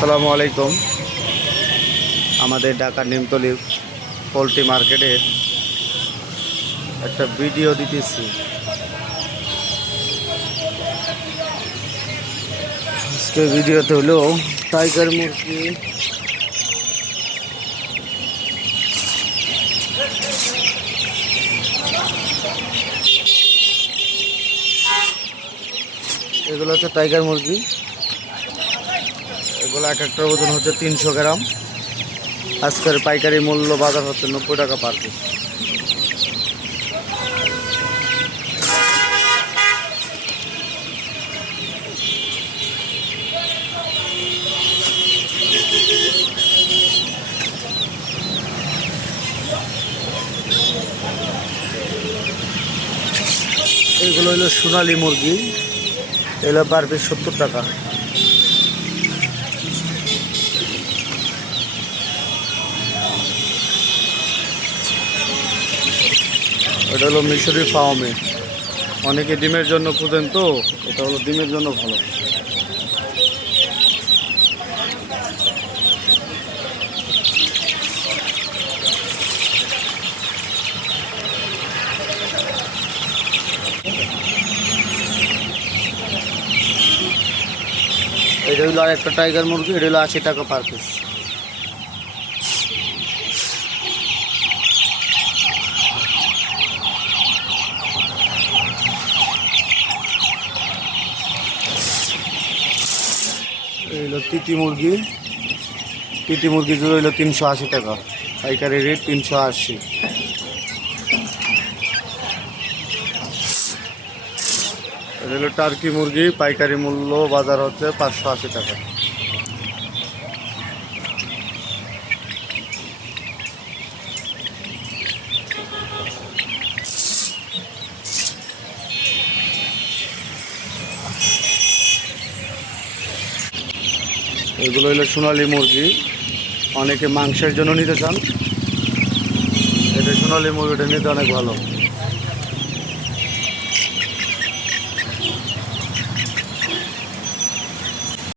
আসসালামু আলাইকুম। আমাদের ঢাকা নিমতলি পোলট্রি মার্কেটের একটা ভিডিও দিতেছি। আজকে ভিডিওতে হলো টাইগার মুরগি। এগুলো হচ্ছে টাইগার মুরগি। এগুলো এক একটা ওজন হচ্ছে তিনশো গ্রাম। আজকের পাইকারি মূল্য বাজার হচ্ছে নব্বই টাকা পার পিস এগুলো হলো সোনালি মুরগি। এগুলো পার পিস সত্তর টাকা। এটা হলো মিশরি ফার্মে অনেকে ডিমের জন্য খুঁজেন তো, এটা হলো ডিমের জন্য ভালো। এটা হলো আর একটা টাইগার মুরগি, এটা হলো আশি টাকা পার পিস এই তিতি মুরগি। তিতি মুরগি জোড়া তিনশো আশি টাকা। পাইকারি রেট তিনশো আশি। টার্কি মুরগি, পাইকারি মূল্য বাজার হচ্ছে পাঁচশো আশি টাকা। এগুলো হলো সোনালি মুরগি। অনেকে মাংসের জন্য নিতে চান। এটা সোনালি মুরগিটা নিতে অনেক ভালো।